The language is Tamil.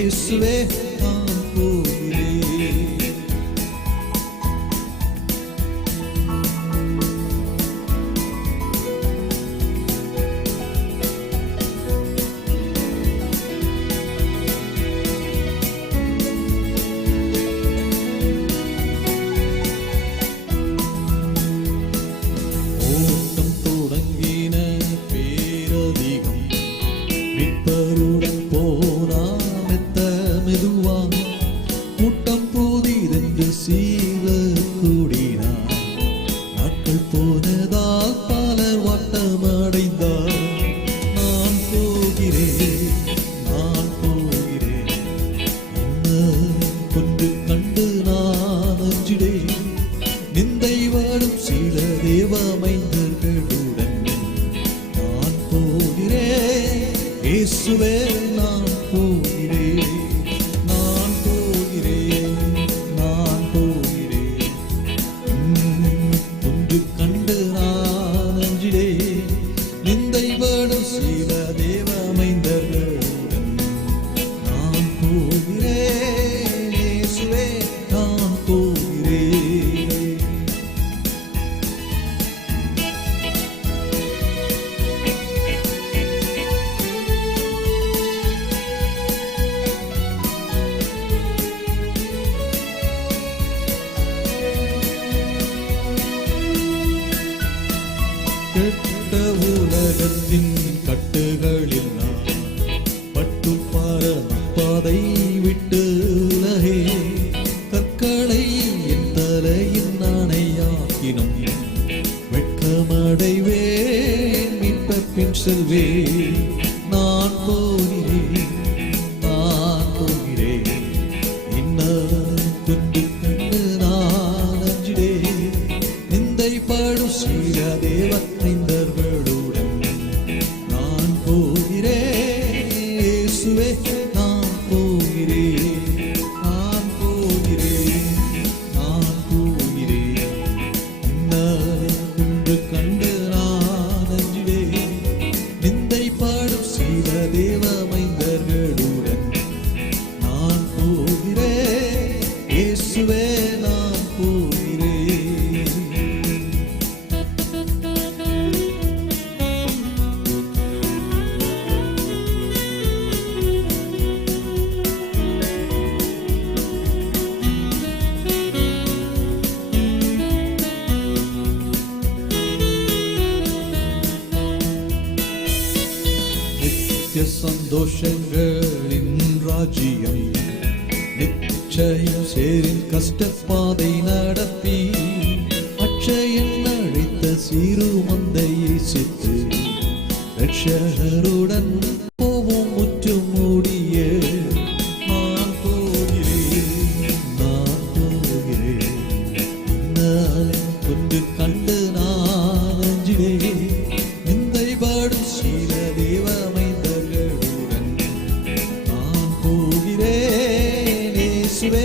இயேசுவே நான் போகிறேன். ஓட்டம் தொடங்கின பேரதிகம் மீட்பருடன் போனான் மெத்த மெதுவா கூட்டம் போதிதென்று சீல கூடினார். நாட்கள் போனதால் பலர் வட்டமடைந்தார். நான் போகிறேன், நான் போகிறேன், கொண்டு கண்டு நான் அஞ்சிடேன். நிந்தை வாடும் சில தேவமைந்தர்களுடன் நான் போகிறேன். இயேசுவே நான் போகிறேன், நான் போகிறேன், நான் போகிறேன். ஒன்று கண்டு நான் அஞ்சிடேன். நிந்தை வாடும் சில தேவமைந்தர்களுடன் நான் போகிறேன். இயேசுவே நான் போகிறேன். கெட்ட உலகத்தின் கட்டுகளில் நான் பட்டு பாதை விட்டு உலகே கற்களை என் தலையின் நாணையாக்கினும் வெட்கமடைவேன். மீட்ப பின் செல்வேன். நான் போகிறேன், நான் போகிறேன். இன்னும் கொண்டு கண்டு நான் அஞ்சிடேன். நிந்தை பாடும் சீர தேவமைந்தர்களுடன் நான் போகிறேன். இயேசுவே நான் போகிறேன், நான் போகிறேன், நான் போகிறேன். இன்னும் கொண்டு கண்டு நான் அஞ்சிடேன். நிந்தை பாடும் சீர தேவமைந்தர்களுடன் நான் போகிறேன். இயேசுவே நான் போகிறேன். நித்திய சந்தோஷங்களின் ராஜ்யம் நிச்சயம் சேரின் கஷ்டப்பாதை நடத்தி அட்சயன் அழைத்த சிறு மந்தையை சித்து ரட்சகருடன் போவோம் முற்றும் மூடிய. நான் போகிறேன், நான் போகிறேன். இன்னும் கொண்டு கண்டு நான் அஞ்சிடேன். நிந்தை பாடும் சீல தேவமைந்தர்களுடன் நான் போகிறேன். இயேசுவே